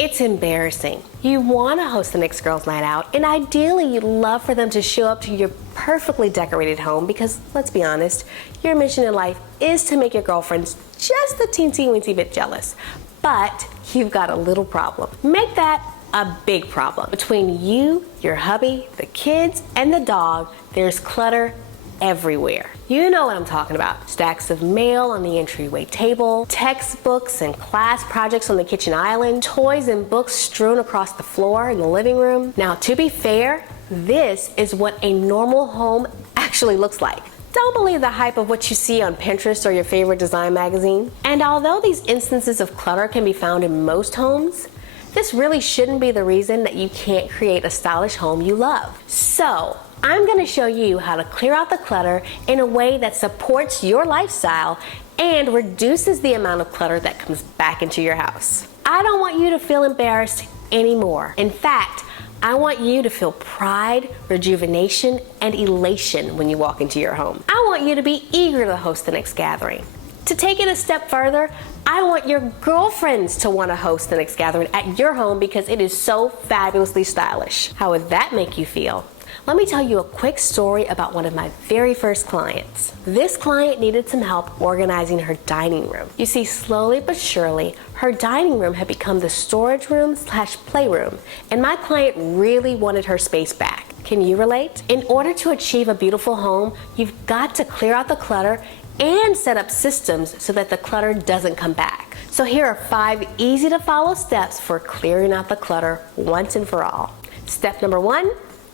It's embarrassing. You want to host the next girls' night out, and ideally you'd love for them to show up to your perfectly decorated home because, let's be honest, your mission in life is to make your girlfriends just a teensy-weensy bit jealous. But you've got a little problem. Make that a big problem. Between you, your hubby, the kids, and the dog, there's clutter everywhere. You know what I'm talking about. Stacks of mail on the entryway table, textbooks and class projects on the kitchen island, toys and books strewn across the floor in the living room. Now, to be fair, this is what a normal home actually looks like. Don't believe the hype of what you see on Pinterest or your favorite design magazine. And although these instances of clutter can be found in most homes, this really shouldn't be the reason that you can't create a stylish home you love. So, I'm going to show you how to clear out the clutter in a way that supports your lifestyle and reduces the amount of clutter that comes back into your house. I don't want you to feel embarrassed anymore. In fact, I want you to feel pride, rejuvenation, and elation when you walk into your home. I want you to be eager to host the next gathering. To take it a step further, I want your girlfriends to want to host the next gathering at your home because it is so fabulously stylish. How would that make you feel? Let me tell you a quick story about one of my very first clients. This client needed some help organizing her dining room. You see, slowly but surely, her dining room had become the storage room / playroom, and my client really wanted her space back. Can you relate? In order to achieve a beautiful home, you've got to clear out the clutter and set up systems so that the clutter doesn't come back. So here are 5 easy to follow steps for clearing out the clutter once and for all. Step number 1,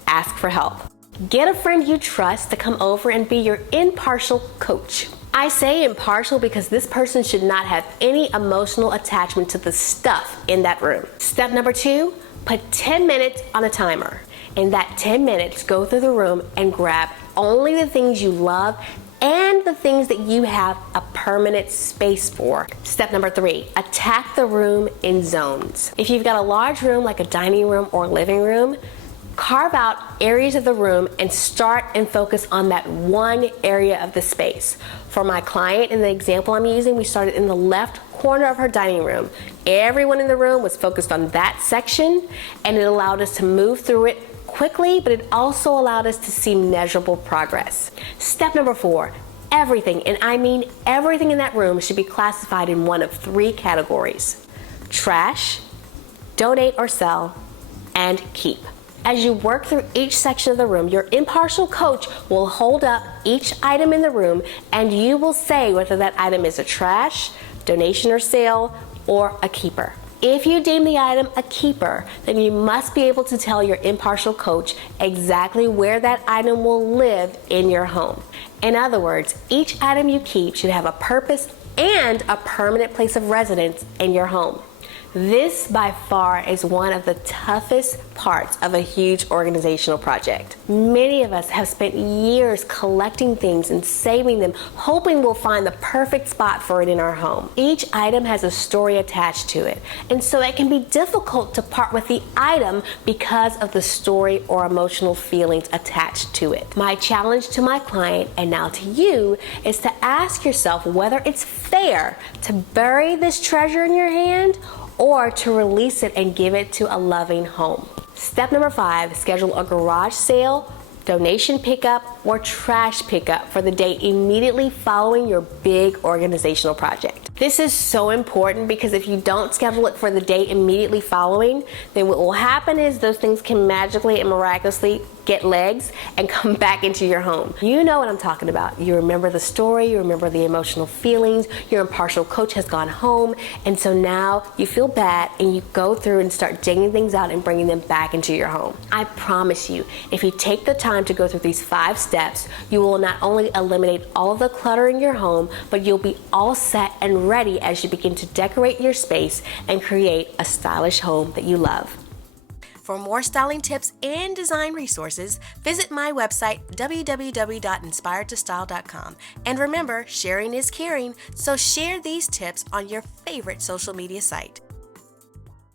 ask for help. Get a friend you trust to come over and be your impartial coach. I say impartial because this person should not have any emotional attachment to the stuff in that room. Step number 2, put 10 minutes on a timer. In that 10 minutes, go through the room and grab only the things you love and the things that you have a permanent space for. Step number 3, attack the room in zones. If you've got a large room like a dining room or living room, carve out areas of the room and start and focus on that one area of the space. For my client, in the example I'm using, we started in the left corner of her dining room. Everyone in the room was focused on that section, and it allowed us to move through it quickly, but it also allowed us to see measurable progress. Step number 4, everything, and I mean everything in that room should be classified in one of 3 categories: trash, donate or sell, and keep. As you work through each section of the room, your impartial coach will hold up each item in the room and you will say whether that item is a trash, donation or sale, or a keeper. If you deem the item a keeper, then you must be able to tell your impartial coach exactly where that item will live in your home. In other words, each item you keep should have a purpose and a permanent place of residence in your home. This by far is one of the toughest parts of a huge organizational project. Many of us have spent years collecting things and saving them, hoping we'll find the perfect spot for it in our home. Each item has a story attached to it, and so it can be difficult to part with the item because of the story or emotional feelings attached to it. My challenge to my client, and now to you, is to ask yourself whether it's fair to bury this treasure in your hand or to release it and give it to a loving home. Step number 5, schedule a garage sale, donation pickup, or trash pickup for the day immediately following your big organizational project. This is so important because if you don't schedule it for the day immediately following, then what will happen is those things can magically and miraculously get legs and come back into your home. You know what I'm talking about. You remember the story, you remember the emotional feelings, your impartial coach has gone home, and so now you feel bad and you go through and start digging things out and bringing them back into your home. I promise you, if you take the time to go through these 5 steps, you will not only eliminate all of the clutter in your home, but you'll be all set and ready as you begin to decorate your space and create a stylish home that you love. For more styling tips and design resources, visit my website, www.inspiredtostyle.com. And remember, sharing is caring, so share these tips on your favorite social media site.